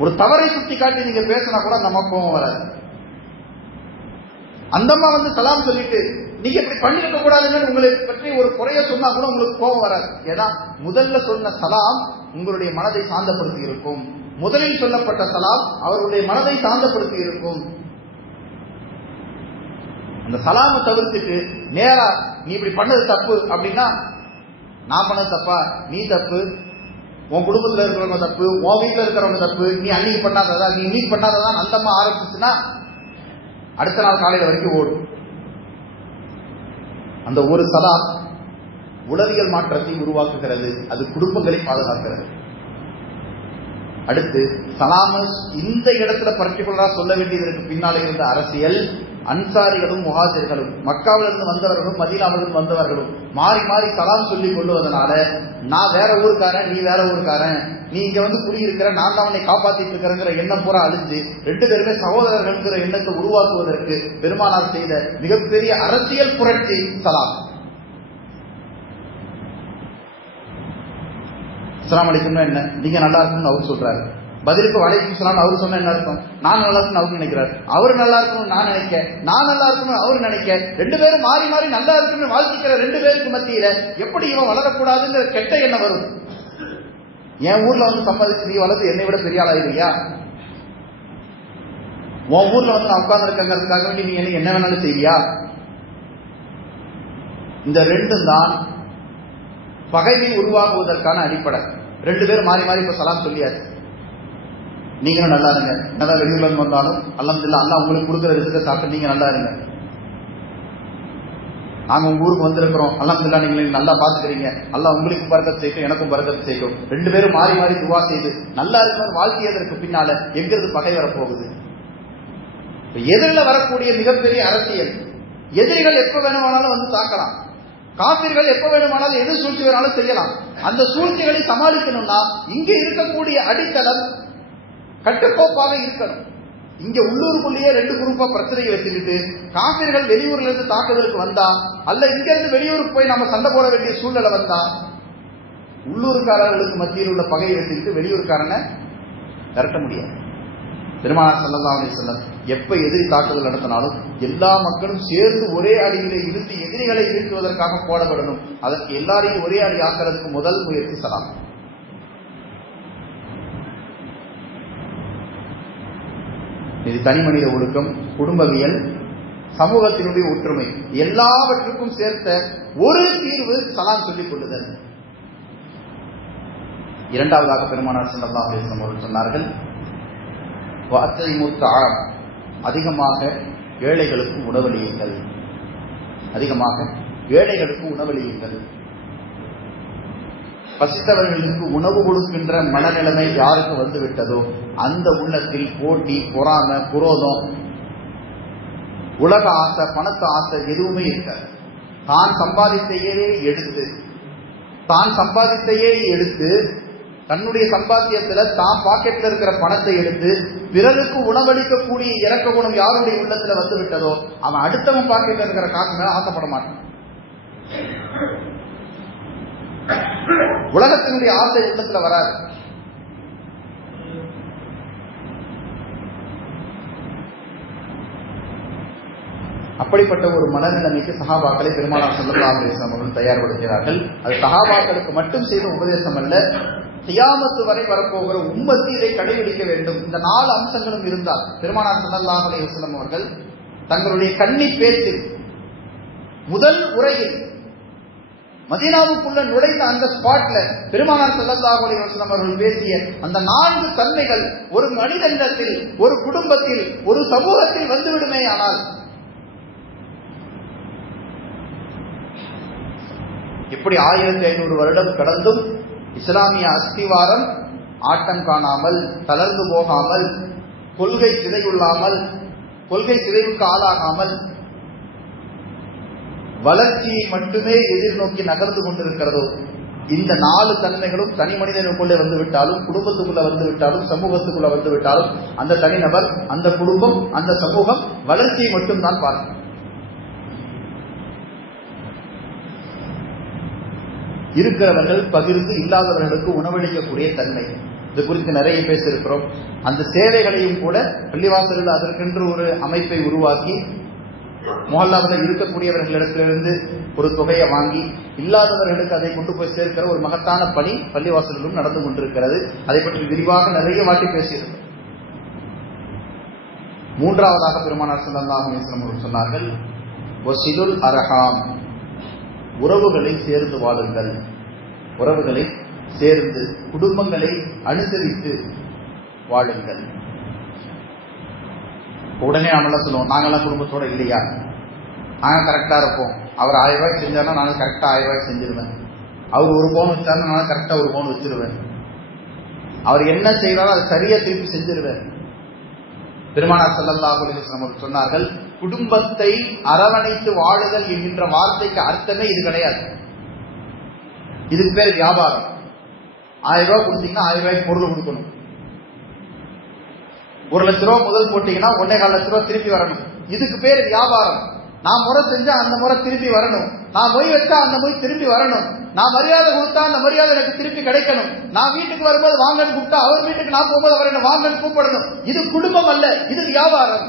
ஒரு தவறை சுட்டி காட்டி நீங்க பேசினா கூட நம்ம கோபம் வராது. அந்தம்மா சலாம் சொல்லிட்டு நீங்க இப்படி பண்ணிருக்க கூடாதுன்னு உங்களை பற்றி ஒரு குறைய சொன்னா கூட உங்களுக்கு கோபம் வராது. ஏன்னா முதல்ல சொன்ன சலாம் உங்களுடைய மனதை சாந்தப்படுத்தி இருக்கும். முதலில் சொல்லப்பட்ட சலாம் அவருடைய மனதை சாந்தப்படுத்தி இருக்கும். அந்த சலாமை தவிர்த்துட்டு நேரா நீ இப்படி பண்ணது தப்பு அப்படின்னா, நான் பண்ணது தப்பா, நீ தப்பு, உன் குடும்பத்தில் இருக்கிறவங்க தப்பு, உன் வீட்டில் இருக்கிறவங்க தப்பு, நீ அன்னைக்கு பண்ணாததா, நீ இன்னைக்கு பண்ணாததான் அந்தம்மா ஆரம்பிச்சுன்னா அடுத்த நாள் காலையில வரைக்கும் ஓடும். அந்த ஒரு சலாம் உளவியல் மாற்றத்தை உருவாக்குகிறது. அது குடும்பங்களை பாதுகாக்கிறது. அடுத்து சலாமஸ் இந்த இடத்துல பர்டிகுலரா சொல்ல வேண்டியதற்கு பின்னாலே இருந்த அரசியல், அன்சாரிகளும் முஹாஜிர்களும் மக்காவிலிருந்து வந்தவர்களும் மதீனாவிலிருந்து வந்தவர்களும் மாறி மாறி சலாம் சொல்லி கொள்வதனால, நான் வேற ஊருக்காரன், நீ வேற ஊருக்காரன், நீ இங்க குடியிருக்கிற, நான் தான் உன்னை காப்பாத்திட்டு இருக்கிறேங்கிற எண்ணம் பூரா அழிஞ்சு ரெண்டு பேருமே சகோதரர்கள் எண்ணத்தை உருவாக்குவதற்கு பெருமானார் செய்த மிகப்பெரிய அரசியல் புரட்சி சலாம். அஸ்ஸலாமு அலைக்கும் என்ன, நீங்க நல்லா இருக்கும்னு அவர் சொல்றாரு. பதிலுக்கு வலைக்கும் சலாம் அவர் சொன்ன என்ன அர்த்தம், நான் நல்லா இருக்குன்னு அவர் நினைக்கிறார், அவர் நல்லா இருக்கணும் நான் நினைக்க, நான் நல்லா இருக்கணும் அவர் நினைக்க, ரெண்டு பேரும் மாறி மாறி நல்லா இருக்குன்னு வாழ்த்திக்கிற ரெண்டு பேருக்கு மத்தியில எப்படி இவன் வளரக்கூடாதுங்கிற கெட்ட எண்ணம் வரும். என் ஊர்ல சம்பாதிச்சு நீ வளர்த்து என்னை விட பெரிய ஆளாயிருவியா? உன் ஊர்ல நான் உட்கார்ந்து இருக்கங்கிறதுக்காக வேண்டி நீ என்ன வேணாலும் செய்வியா? இந்த ரெண்டும் தான் பகைமை உருவாகுவதற்கான அடிப்படை. ரெண்டு பேரும் மாறி மாறி இப்ப சலாம் சொல்லியாச்சு. நீங்களும் நல்லா இருங்க, என்னதான் வெளியூர்ல இருந்து வந்தாலும் அல்ஹம்துலில்லாஹ் அல்லாஹ் உங்களுக்கு கொடுக்குற ரிஸ்கை சாப்பிட்டு நீங்க நல்லா இருங்க. நாங்க உங்க ஊருக்கு வந்திருக்கிறோம், அல்ஹம்துலில்லாஹ் நீங்க நல்லா பாத்துக்கிறீங்க, அல்லாஹ் உங்களுக்கு பரக்கத் செய்யட்டும், எனக்கும் பரக்கத் செய்யட்டும். ரெண்டு பேரும் மாறி மாறி துவா செய்து நல்லா இருக்கணும்னு வாழ்த்தியதற்கு பின்னால எங்கிருந்து பகை வரப்போகுது? எதிரில் வரக்கூடிய மிகப்பெரிய அரசியல், எதிரிகள் எப்ப வேணுமானாலும் தாக்கலாம், காபிர்கள் எப்ப வேணுமானாலும் எது சூழ்ச்சி வேணாலும் செய்யலாம். அந்த சூழ்ச்சிகளை சமாளிக்கணும்னா இங்க இருக்கக்கூடிய அடித்தளம் கட்டுக்கோப்பாக இருக்கணும். இங்க உள்ளூருக்குள்ளேயே ரெண்டு குரூப்பா பிரச்சனையை வச்சுக்கிட்டு காபிர்கள் வெளியூர்ல இருந்து தாக்குதலுக்கு வந்தா, அல்ல இங்க இருந்து வெளியூருக்கு போய் நம்ம சண்டை போட வேண்டிய சூழ்நிலை வந்தா, உள்ளூர்காரர்களுக்கு மத்தியில் உள்ள பகையை வச்சுக்கிட்டு வெளியூர்காரனை விரட்ட முடியாது. பெருமானார் ஸல்லல்லாஹு அலைஹி வஸல்லம் எப்ப எதிரி தாக்குதல் நடத்தினாலும் எல்லா மக்களும் சேர்ந்து ஒரே அடியிலே இருந்து எதிரிகளை வீழ்த்துவதற்காக போடப்படணும். அதற்கு எல்லாரையும் ஒரே அடி ஆக்கிறதுக்கு முதல் முயற்சி சலாம். இது தனி மனித ஒழுக்கம், குடும்பவியல், சமூகத்தினுடைய ஒற்றுமை எல்லாவற்றுக்கும் சேர்த்த ஒரு தீர்வு சலாம் சொல்லிக் கொள்ளுதல். இரண்டாவதாக பெருமானார் ஸல்லல்லாஹு அலைஹி வஸல்லம் அவர்கள் சொன்னார்கள், அதிகமாக ஏழைகளுக்கு உணவளியுங்கள், அதிகமாக ஏழைகளுக்கு உணவளியுங்கள். பசித்தவர்களுக்கு உணவு கொடுக்கின்ற மனநிலைமை யாருக்கு வந்துவிட்டதோ அந்த உள்ளத்தில் போட்டி, பொறாமை, குரோதம், உலக ஆசை, பணத்து ஆசை எதுவுமே இருக்காது. தான் சம்பாதித்தையே எடுத்து தன்னுடைய சம்பாத்தியத்துல தான் பாக்கெட்ல இருக்கிற பணத்தை எடுத்து பிறருக்கு உணவளிக்கக்கூடிய இறக்க குணம் யாருடைய உள்ளத்துல வந்து விட்டதோ அவன் அடுத்தவன் பாக்கெட்ல இருக்கிற காசு மேல ஆசைப்பட மாட்டான். உலகத்தினுடைய ஆசை உள்ளத்துல வராது. அப்படிப்பட்ட ஒரு மனநிலைமைக்கு சஹாபாக்களை பெருமானார் ஸல்லல்லாஹு அலைஹி வஸல்லம் அவர்கள் தயார்படுத்தினார்கள். அது சஹாபாக்களுக்கு மட்டும் செய்த உபதேசம் அல்ல, கியாமத்து வரை வரப்போகிற உம்மத்து இதை கடைபிடிக்க வேண்டும். இந்த 4 அம்சங்களும் இருந்தால் பெருமானார் ஸல்லல்லாஹு அலைஹி வஸல்லம் அவர்கள் தங்களுடைய கன்னி பேச்சில் முதல் உரையில் மதீனாவுக்குள்ள நுழைந்த அந்த ஸ்பாட்ல பெருமானார் ஸல்லல்லாஹு அலைஹி வஸல்லம் அவர்கள் பேசிய அந்த 4 தன்மைகள் ஒரு மனிதனிடத்தில், ஒரு குடும்பத்தில், ஒரு சமூகத்தில் வந்துவிடுமே ஆனால் இப்படி 1500 வருடம் கடந்தும் இஸ்லாமிய அஸ்திவாரம் ஆட்டம் காணாமல், தளர்ந்து போகாமல், கொள்கை சிதைவுள்ளாமல், கொள்கை சிதைவுக்கு ஆளாகாமல் வளர்ச்சியை மட்டுமே எதிர்நோக்கி நகர்ந்து கொண்டிருக்கிறதோ, இந்த 4 தன்மைகளும் தனி மனிதனுக்குள்ளே வந்துவிட்டாலும், குடும்பத்துக்குள்ள வந்துவிட்டாலும், சமூகத்துக்குள்ள வந்துவிட்டாலும், அந்த தனிநபர், அந்த குடும்பம், அந்த சமூகம் வளர்ச்சியை மட்டும்தான் பார்க்கும். இருக்கிறவர்கள் பகிர்ந்து இல்லாதவர்களுக்கு உணவளிக்கக்கூடிய தன்மை, இது குறித்து நிறைய பேசியிருக்கிறோம். அந்த சேவைகளையும் கூட பள்ளிவாசலில் அதற்கென்று ஒரு அமைப்பை உருவாக்கி மொஹல்லாவில் இருக்கக்கூடியவர்களிடத்திலிருந்து ஒரு தொகையை வாங்கி இல்லாதவர்களுக்கு அதை கொண்டு போய் சேர்க்கிற ஒரு மகத்தான பணி பள்ளிவாசலிலும் நடந்து கொண்டிருக்கிறது. அதை பற்றி விரிவாக நிறைய வாட்டி பேசியிருக்கிறோம். 3ஆவதாக பெருமானார் ஸல்லல்லாஹு அலைஹி வஸல்லம் அவர்கள் சொன்னார்கள், வஸிலுல் அர்ஹாம், உறவுகளை சேர்ந்து வாழுங்கள். உறவுகளை சேர்ந்து, குடும்பங்களை அனுசரித்து வாழுங்கள். உடனே நம்மள சொல்லுவோம், நாங்கெல்லாம் குடும்பத்தோட இல்லையா, நாங்க கரெக்டா இருப்போம். அவர் 1000 ரூபாய்க்கு செஞ்சாருன்னா நானும் கரெக்டா 1000 ரூபாய்க்கு செஞ்சிருவேன். அவர் 1 பவுன் வச்சாருன்னா நான் கரெக்டா 1 பவுன் வச்சிருவேன். அவர் என்ன செய்வாரோ அதை சரியா திருப்பி செஞ்சிருவேன். பெருமானார் ஸல்லல்லாஹு அலைஹி வஸல்லம் சொன்னார்கள், குடும்பத்தை அரவணைத்து வாழுதல் என்கின்ற வார்த்தைக்கு அர்த்தமே இது கிடையாது. இதுக்கு பேர் வியாபாரம். 1000 ரூபாய் கொடுத்தீங்கன்னா 1000 ரூபாய்க்கு பொருள் கொடுக்கணும். 1 லட்ச ரூபாய் முதல் போட்டீங்கன்னா 1.25 லட்ச ரூபாய் திருப்பி வரணும். இதுக்கு பேர் வியாபாரம். நான் முறை செஞ்சா அந்த முறை திருப்பி வரணும். நான் மொய் வச்சா அந்த மொய் திருப்பி வரணும். நான் மரியாதை கொடுத்தா அந்த மரியாதை எனக்கு திருப்பி கிடைக்கணும். நான் வீட்டுக்கு வரும்போது வாங்கன்னு கூப்பிட்டா அவர் வீட்டுக்கு நான் போகும்போது அவர் என்ன வாங்கன்னு கூப்பிடணும். இது குடும்பம் அல்ல, இது வியாபாரம்.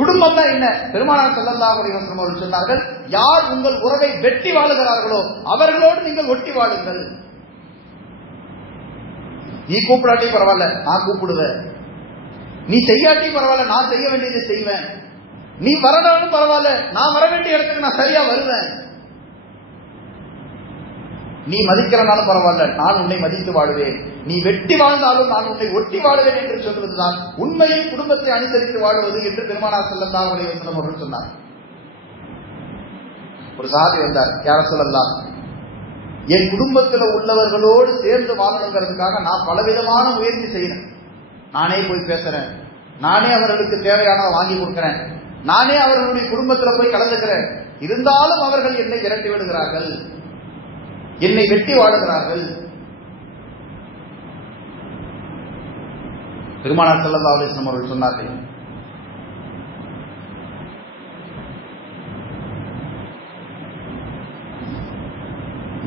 குடும்பம்னா என்ன? பெருமானார் ஸல்லல்லாஹு அலைஹி வஸல்லம் அவர்கள் சொன்னார்கள், யார் உங்கள் உறவை வெட்டி வாழுகிறார்களோ அவர்களோடு நீங்கள் ஒட்டி வாழுங்கள். நீ கூப்பிடாட்டி பரவாயில்ல, நான் கூப்பிடுவேன். நீ செய்யாட்டி பரவாயில்ல, நான் செய்ய வேண்டியதை செய்வேன். நீ வரணும் பரவாயில்ல, நான் வர வேண்டிய இடத்துக்கு நான் சரியா வருவேன். நீ மதிக்கிறனாலும் பரவாயில்ல, நான் உன்னை மதித்து வாழுவேன். நீ வெட்டி வாழ்ந்தாலும் நான் உன்னை ஒட்டி வாழுவேன் என்று சொல்வதுதான் உண்மையில் குடும்பத்தை அனுசரித்து வாழுவது என்று பெருமானார் ஸல்லல்லாஹு அலைஹி வஸல்லம் அவர்கள் சொன்னார். ஒரு சஹாபி வந்தார், யா ரசூலல்லாஹ், என் குடும்பத்தில் உள்ளவர்களோடு சேர்ந்து வாழணுங்கிறதுக்காக நான் பலவிதமான முயற்சி செய்யறேன். நானே போய் பேசுறேன், நானே அவர்களுக்கு தேவையானதை வாங்கி கொடுக்கிறேன், நானே அவர்களுடைய குடும்பத்தில் போய் கலந்துக்கிறேன். இருந்தாலும் அவர்கள் என்னை விரட்டி விடுகிறார்கள், என்னை வெட்டி வாழுகிறார்கள். பெருமானார் ஸல்லல்லாஹு அலைஹி வஸல்லம் அவர்கள் சொன்னார்கள்,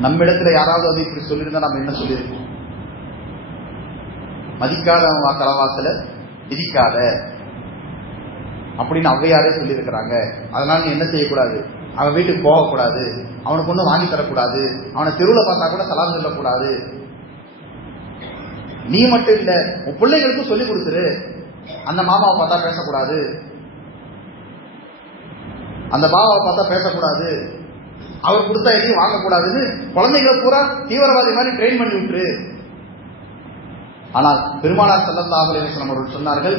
நம்மிடத்துல யாராவது அதை இப்படி சொல்லியிருந்தா நம்ம என்ன சொல்லியிருக்கோம்? மதிக்காதவன் தலவாசல விதிக்காத அப்படின்னு ஔவையாரே சொல்லியிருக்கிறாங்க. அதனால நீ என்ன செய்யக்கூடாது? அவன் வீட்டுக்கு போகக்கூடாது, அவனுக்கு ஒன்றும் வாங்கி தரக்கூடாது, அவனை தெருவில் பார்த்தா கூட சலாம் சொல்லக்கூடாது. நீ மட்டும் இல்ல, உன் பிள்ளைகளுக்கும் சொல்லிக் கொடுத்துரு, அந்த மாமாவை பார்த்தா பேசக்கூடாது, அந்த பாபாவை பார்த்தா பேசக்கூடாது, அவர் கொடுத்தா எதையும் வாங்கக்கூடாதுன்னு குழந்தைகளை பூரா தீவிரவாதி மாதிரி ட்ரெயின் பண்ணி விட்டுரு. ஆனால் பெருமானார் ஸல்லல்லாஹு அலைஹி வஸல்லம் அவர்கள் சொன்னார்கள்,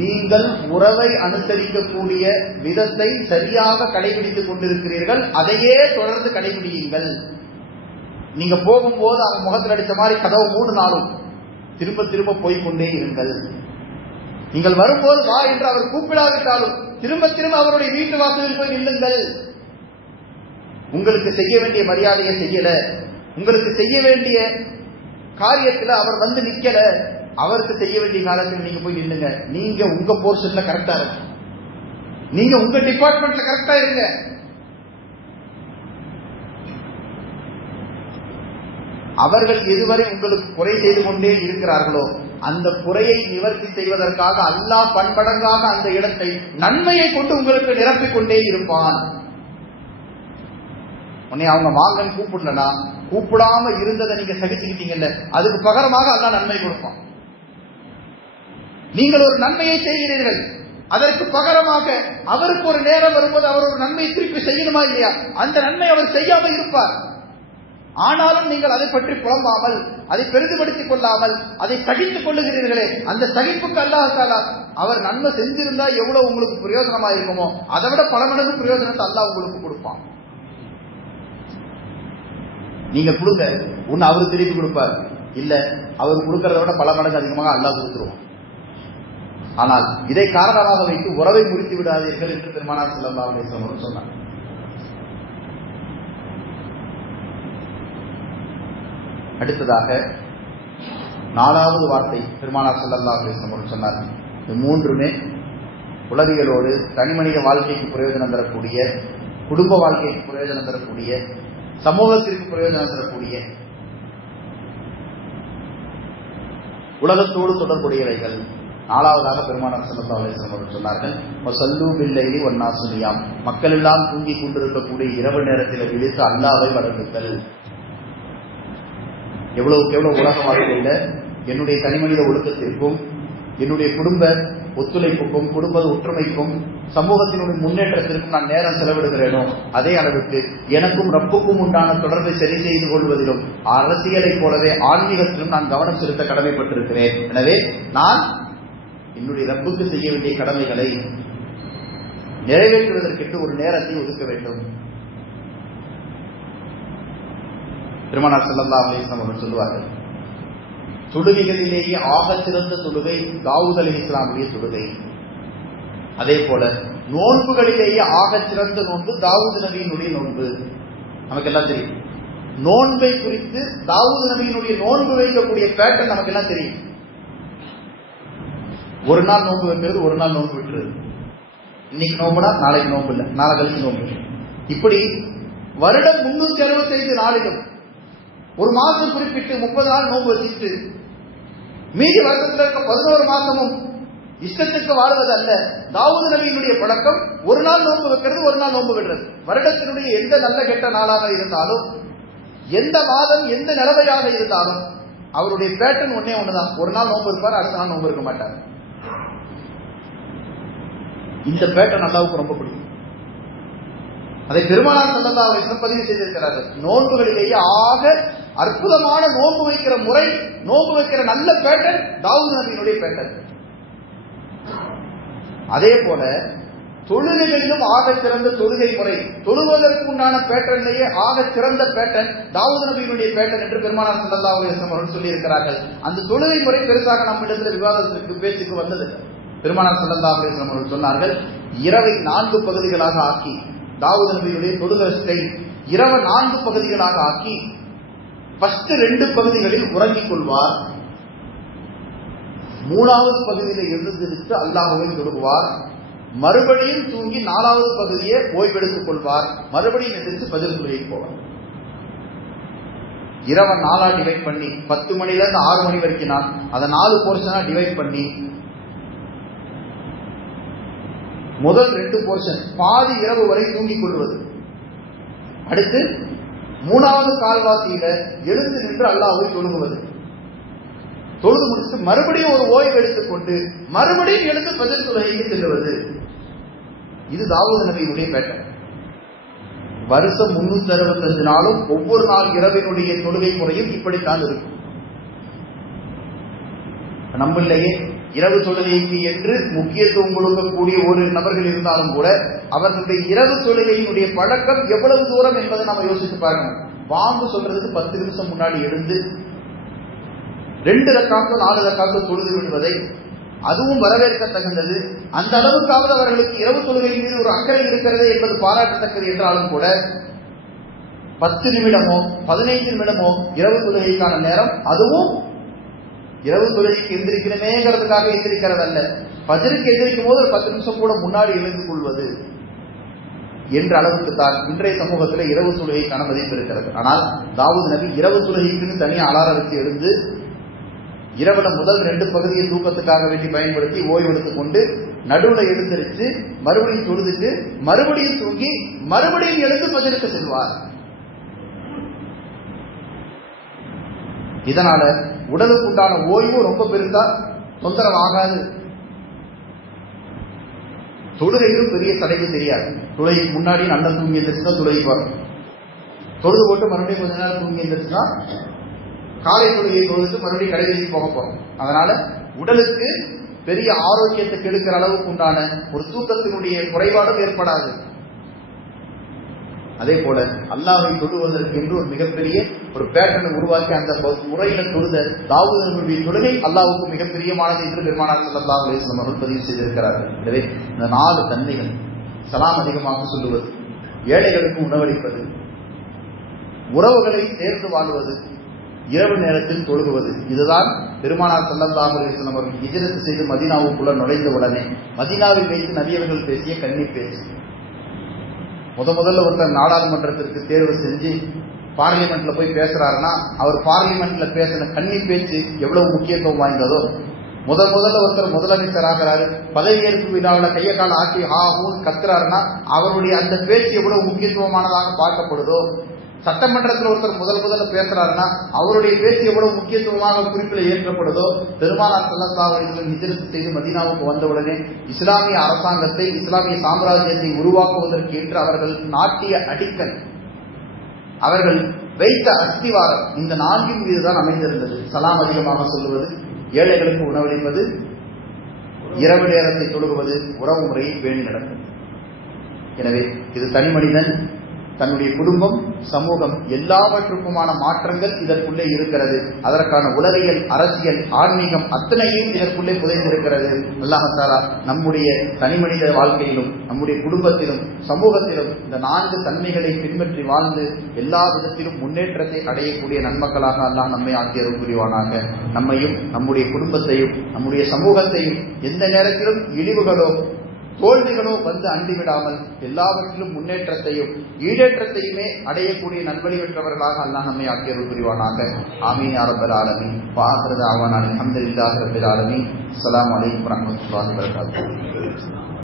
நீங்கள் உறவை அனுசரிக்கக்கூடிய விதத்தை சரியாக கடைபிடித்துக் கொண்டிருக்கிறீர்கள், அதையே தொடர்ந்து கடைபிடியுங்கள். நீங்க போகும்போது அவன் முகத்தில் அடித்த மாதிரி கதவு மூடினாலும் திரும்ப திரும்ப போய்கொண்டே இருங்கள். நீங்கள் வரும்போது வா என்று அவர் கூப்பிடாவிட்டாலும் திரும்ப திரும்ப அவருடைய வீட்டு வாசலில் போய் நில்லுங்கள். உங்களுக்கு செய்ய வேண்டிய மரியாதையை செய்யல, உங்களுக்கு செய்ய வேண்டிய காரியத்துல அவர் வந்து நிக்கல, அவருக்கு செய்ய வேண்டிய காரியத்தில் நீங்க போய் நில்லுங்க. நீங்க உங்க போர்ஷன்ல கரெக்டா இருங்க, நீங்க உங்க டிபார்ட்மெண்ட்ல கரெக்டா இருங்க. அவர்கள் எதுவரை உங்களுக்கு குறை செய்து கொண்டே இருக்கிறார்களோ அந்த குறையை நிவர்த்தி செய்வதற்காக அல்லாஹ் பன்மடங்காக அந்த இடத்தை நன்மையை கொண்டு உங்களுக்கு நிரப்பிக் கொண்டே இருப்பான். உன்னை அவங்க வாங்கன்னு கூப்பிடலனா, கூப்பிடாம இருந்ததை நீங்க சகிச்சுக்கிட்டீங்கல்ல, அதுக்கு பகரமாக அல்லாஹ் நன்மை கொடுப்பான். நீங்கள் ஒரு நன்மையை செய்கிறீர்கள், அதற்கு பகரமாக அவருக்கு ஒரு நேரம் வரும்போது அவர் ஒரு நன்மையை திருப்பி செய்யணுமா இல்லையா? அந்த நன்மை அவர் செய்யாம இருப்பார். ஆனாலும் நீங்கள் அதை பற்றி புலம்பாமல், அதை பெரிதுபடுத்திக் கொள்ளாமல் அதை சகித்துக் கொள்ளுகிறீர்களே, அந்த சகிப்புக்கு அல்லாஹ் தஆலா அவர் நன்மை செஞ்சிருந்தா எவ்வளவு உங்களுக்கு பிரயோஜனமா இருக்குமோ அதை விட பல மடங்கு பிரயோஜனத்தை அல்லாஹ் உங்களுக்கு கொடுப்பான். நீங்க கொடுங்க, ஒன்னு அவரு திருப்பி கொடுப்பார், இல்ல அவர் கொடுக்கறத விட பல மடங்கு அதிகமாக அல்லாஹ் கொடுத்துருவான். ஆனால் இதை காரணமாக வைத்து உறவை முறித்து விடாதீர்கள் என்று பெருமானார் ஸல்லல்லாஹு அலைஹி வஸல்லம் சொன்னார். அடுத்ததாக 4வது வார்த்தை பெருமானார் ஸல்லல்லாஹு அலைஹி வஸல்லம் சொன்னார். இந்த மூன்றுமே உலகியலோடு தனிமனித வாழ்க்கைக்கு பிரயோஜனம் தரக்கூடிய, குடும்ப வாழ்க்கைக்கு பிரயோஜனம் தரக்கூடிய, சமூகத்திற்கு பிரயோஜனம் தரக்கூடிய, உலகத்தோடு தொடர்புடையவைகள். 4வதாக பெருமானார் ஸல்லல்லாஹு அலைஹி வஸல்லம் சொன்னார்கள், வஸல்லூ பில்லைலி வன்னாஸு நியாம், மக்கள் எல்லாம் தூங்கி கொண்டிருக்கக்கூடிய இரவு நேரத்தில் விழித்து அல்லாஹ்வை வணங்குங்கள். எவ்வளவுக்கு எவ்வளவு உலக வாழ்க்கையில என்னுடைய தனிமனித ஒழுக்கத்திற்கும், என்னுடைய குடும்ப ஒத்துழைப்புக்கும், குடும்ப ஒற்றுமைக்கும், சமூகத்தினுடைய முன்னேற்றத்திற்கும் நான் நேரம் செலவிடுகிறேனோ அதே அளவுக்கு எனக்கும் ரப்புக்கும் உண்டான தொடர்பை சரி செய்து கொள்வதிலும், அரசியலை போலவே ஆன்மீகத்திலும் நான் கவனம் செலுத்த கடமைப்பட்டிருக்கிறேன். எனவே நான் என்னுடைய ரப்புக்கு செய்ய வேண்டிய கடமைகளை நிறைவேற்றுவதற்கென்று ஒரு நேரத்தை ஒதுக்க வேண்டும். பெருமானார் ஸல்லல்லாஹு அலைஹி வஸல்லம் அவர்கள் சொல்லுவார்கள், தொழுகைகளிலேயே ஆகச் சிறந்த தொழுகை தாவூத் அலைஹிஸ்ஸலாமுடைய தொழுகை. அதே போல நோன்புகளிலேயே ஆகச் சிறந்த நோன்பு தாவூத் நபியினுடைய நோன்பு. நமக்கு எல்லாம் தெரியும். நோன்பை குறித்து தாவூத் நபியினுடைய நோன்பு வைக்கக்கூடிய பேட்டர்ன் நமக்கு எல்லாம் தெரியும். ஒரு நாள் நோன்பு வைக்கிறது, ஒரு நாள் நோன்பு விட்டுறது. இன்னைக்கு நோம்புனா நாளைக்கு நோன்பு இல்லை, நாளை கழிச்சு நோன்பு. இப்படி வருடம் 365 நாளிலும் ஒரு மாதம் குறிப்பிட்டு 30 நாள் நோன்பு வச்சுட்டு மீதி வருடத்தில் இருக்க 11 மாசமும் இஷ்டத்துக்கு வாழ்வது அல்ல. தாவூத் நபியினுடைய பழக்கம் ஒரு நாள் நோன்பு வைக்கிறது, ஒரு நாள் நோன்பு விடுறது. வருடத்தினுடைய எந்த நல்ல கெட்ட நாளாக இருந்தாலும், எந்த மாதம் எந்த நிலைமையாக இருந்தாலும் அவருடைய பேட்டர்ன் ஒன்னே ஒண்ணுதான். ஒரு நாள் நோன்பு இருப்பார், அடுத்த நாள் நோன்பு இருக்க மாட்டார். இந்த பேட்டர்ன் அல்லாஹ்வுக்கு ரொம்ப பிடிக்கும். அதை பெருமானார் ஸல்லல்லாஹு அலைஹி வஸல்லம் பதிவு செய்திருக்கிறார்கள். நோன்புகளிலேயே ஆக அற்புதமான நோன்பு வைக்கிற முறை, நோன்பு வைக்கிற நல்ல பேட்டர்ன் தாவூத் நபியினுடைய பேட்டர்ன். அதே போல தொழுகைகளிலும் ஆக சிறந்த தொழுகை முறை, தொழுவதற்கு உண்டான பேட்டர்ன்லேயே ஆக சிறந்த பேட்டர்ன் தாவூத் நபியினுடைய பேட்டர்ன் என்று பெருமானார் ஸல்லல்லாஹு அலைஹி வஸல்லம் அவர்கள் சொல்லி இருக்கிறார்கள். அந்த தொழுகை முறை பெருசாக நம்மிடத்தில் விவாதத்திற்கு பேச்சுக்கு வந்தது. பெருமானார் ஸல்லல்லாஹு அலைஹி வஸல்லம் அவர்கள் சொன்னார்கள், இரவை 4 பகுதிகளாக ஆக்கி, தாவூத் நபியுடைய தொழுகை ஸ்டைல் இரவு 4 பகுதிகளாக ஆக்கி, ஃபர்ஸ்ட் 2 பகுதிகளில் உறங்கிக் கொள்வார். 3வது பகுதியில் எழுந்திருத்து அல்லாஹ்வை தொழுவார். மறுபடியும் தூங்கி 4வது பகுதியை ஓய்வெடுத்துக் கொள்வார். மறுபடியும் எந்திரிச்சு ஃபஜ்ர் தொழுகைக்கு போவார். இரவை 4ஆ டிவைட் பண்ணி 10 மணில இருந்து 6 மணி வரைக்கும் நான் அதை 4 போர்ஷனா டிவைட் பண்ணி, முதல் 2 போர்ஷன் பாதி இரவு வரை தூங்கிக் கொள்வது. அடுத்து 3வது கால்வாசியில எழுந்து நின்று அல்லாஹ்வை தொழுகுவது. தொழுது முடிச்சுட்டு மறுபடியும் ஒரு ஓய்வு எடுத்துக் கொண்டு மறுபடியும் எழுந்து ஃபஜ்ர் தொழுகைக்கு செல்லுவது. இது தாவூத் நபியினுடைய பேட்டர்ன். வருஷம் 365 நாளும் ஒவ்வொரு நாள் இரவினுடைய தொழுகை முறையும் இப்படித்தான் இருக்கும். நம்மளையே இரவு தொழுகைக்கு என்று முக்கியத்துவம் கொடுக்கக்கூடிய ஒரு நபர்கள் இருந்தாலும் கூட அவர்களுடைய இரவு தொழுகையினுடைய பழக்கம் எவ்வளவு தூரம் என்பதை நம்ம யோசித்து பாருங்க. வாங்கு சொல்றதுக்கு 10 நிமிஷம் முன்னாடி எழுந்து 2 ரக்காத்தோ 4 ரக்காத்தோ தொழுது விடுவதை, அதுவும் வரவேற்க தகுந்தது. அந்த அளவுக்காவது அவர்களுக்கு இரவு தொழுகையின் மீது ஒரு அக்கறை இருக்கிறது என்பது பாராட்டத்தக்கது என்றாலும் கூட 10 நிமிடமோ 15 நிமிடமோ இரவு தொழுகைக்கான நேரம், அதுவும் இரவு தொழுகைக்கு எந்திரிக்கணுமேங்கிறதுக்காக எந்திரிக்கிறது அல்ல, ஃபஜ்ருக்கு எந்திரிக்கும் போது ஒரு 10 நிமிஷம் கூட முன்னாடி எழுந்து கொள்வது என்ற அளவுக்கு தான் இன்றைய சமூகத்தில் இரவு தொழுகைக்கான மதிப்பு இருக்கிறது. ஆனால் தாவூத் நபி இரவு தொழுகைக்குன்னு தனியாக அலாரம் வச்சு எழுந்து இரவுல முதல் 2 பகுதியை தூக்கத்துக்காக வேண்டி பயன்படுத்தி ஓய்வு எடுத்துக் கொண்டு நடுவில் எழுந்திருச்சு மறுபடியும் தொழுதுட்டு மறுபடியும் தூங்கி மறுபடியும் எழுந்து ஃபஜ்ருக்கு செல்வார். இதனால உடலுக்கு உண்டான ஓய்வு ரொம்ப பெருசா தொந்தரவு ஆகாது. தொழுகையிலும் பெரிய தடைவு தெரியாது. தொழுகைக்கு முன்னாடி நல்லா தூங்கி எந்திரிச்சுன்னா தொழுகைக்கு வரும். தொழுது போட்டு மறுபடியும் கொஞ்ச நேரம் தூங்கி எந்திரிச்சுன்னா காலை தொழுகையை தொழுது மறுபடியும் கடைவெளிக்கு போக போறோம். அதனால உடலுக்கு பெரிய ஆரோக்கியத்தை கெடுக்கிற அளவுக்கு உண்டான ஒரு தூக்கத்தினுடைய குறைபாடும் ஏற்படாது. அதே போல அல்லாஹ்வை தொழுவதற்கு என்று ஒரு மிகப்பெரிய ஒரு பேட்டர்னை உருவாக்கி அந்த முறையில தொழுத தாவூது நபியுடைய தொழுகை அல்லாஹ்வுக்கு மிக பிரியமானது என்று பெருமானார் ஸல்லல்லாஹு அலைஹி வஸல்லம் அவர்கள் பதிவு செய்திருக்கிறார்கள். எனவே இந்த 4 தன்மைகள், சலாம் அதிகமாக சொல்லுவது, ஏழைகளுக்கு உணவளிப்பது, உறவுகளை சேர்ந்து வாழ்வது, இரவு நேரத்தில் தொழுகுவது, இதுதான் பெருமானார் ஸல்லல்லாஹு அலைஹி வஸல்லம் அவர்கள் ஹிஜ்ரத் செய்து மதீனாவுக்குள்ள நுழைந்த உடனே மதீனாவில் வைத்து நபி அவர்கள் பேசிய கன்னி பேச்சு. முதல்ல ஒருத்தர் நாடாளுமன்றத்திற்கு தேர்வு செஞ்சு பார்லிமெண்ட்ல போய் பேசுறாருன்னா அவர் பார்லிமெண்ட்ல பேசின கன்னி பேச்சு எவ்வளவு முக்கியத்துவம் வாய்ந்ததோ, முதல்ல ஒருத்தர் முதலமைச்சர் ஆகிறாரு, பதவியேற்பு விழாவில் கைய கால ஆக்கி ஹூன்னு கத்துறாருன்னா அவருடைய அந்த பேச்சு எவ்வளவு முக்கியத்துவமானதாக பார்க்கப்படுதோ, சட்டமன்றத்தில் ஒருத்தர் முதல்ல பேசுறாருன்னா அவருடைய பேச்சு எவ்வளவு முக்கியத்துவமாக குறிப்பில் ஏற்றப்படுதோ, பெருமானார் ஸல்லல்லாஹு அலைஹி வஸல்லம் ஹிஜ்ரத் செய்து மதீனாவுக்கு வந்தவுடனே இஸ்லாமிய அரசாங்கத்தை, இஸ்லாமிய சாம்ராஜ்யத்தை உருவாக்குவதற்கு என்று அவர்கள் நாட்டிய அடிக்கல், அவர்கள் வைத்த அஸ்திவாரம் இந்த 4 மீதுதான் அமைந்திருந்தது. சலாம் அதிகமாக சொல்லுவது, ஏழைகளுக்கு உணவளிப்பது, இரவு நேரத்தை தொழுகுவது, உறவு முறையை பேணி நடப்பது. எனவே இது தனி மனிதன், தன்னுடைய குடும்பம், சமூகம் எல்லாவற்றுக்குமான மாற்றங்கள் இதற்குள்ளே இருக்கிறது. அதற்கான உலகியல், அரசியல், ஆன்மீகம் அத்தனையும் இதற்குள்ளே புதைந்திருக்கிறது. அல்லாஹ் தஆலா நம்முடைய தனிமனித வாழ்க்கையிலும், நம்முடைய குடும்பத்திலும், சமூகத்திலும் இந்த 4 தன்மைகளை பின்பற்றி வாழ்ந்து எல்லா விதத்திலும் முன்னேற்றத்தை அடையக்கூடிய நன்மக்களாக அல்லாஹ் நம்மை ஆக்கி அருள் புரிவானாக. நம்மையும், நம்முடைய குடும்பத்தையும், நம்முடைய சமூகத்தையும் எந்த நேரத்திலும் இழிவுகளோ தோல்விகளோ வந்து அண்டிவிடாமல் எல்லாவற்றிலும் முன்னேற்றத்தையும் ஈடேற்றத்தையுமே அடையக்கூடிய நல்வழி பெற்றவர்களாக அல்லாஹ் நம்மை ஆக்கி அருள் புரிவானாக. ஆமீன் யா ரப்பல் ஆலமீன். வஆகிரு தஅவானா அல்ஹம்துலில்லாஹி ரப்பில் ஆலமீன். அஸ்ஸலாமு அலைக்கும் வரஹ்மத்துல்லாஹி வபரகாத்துஹு.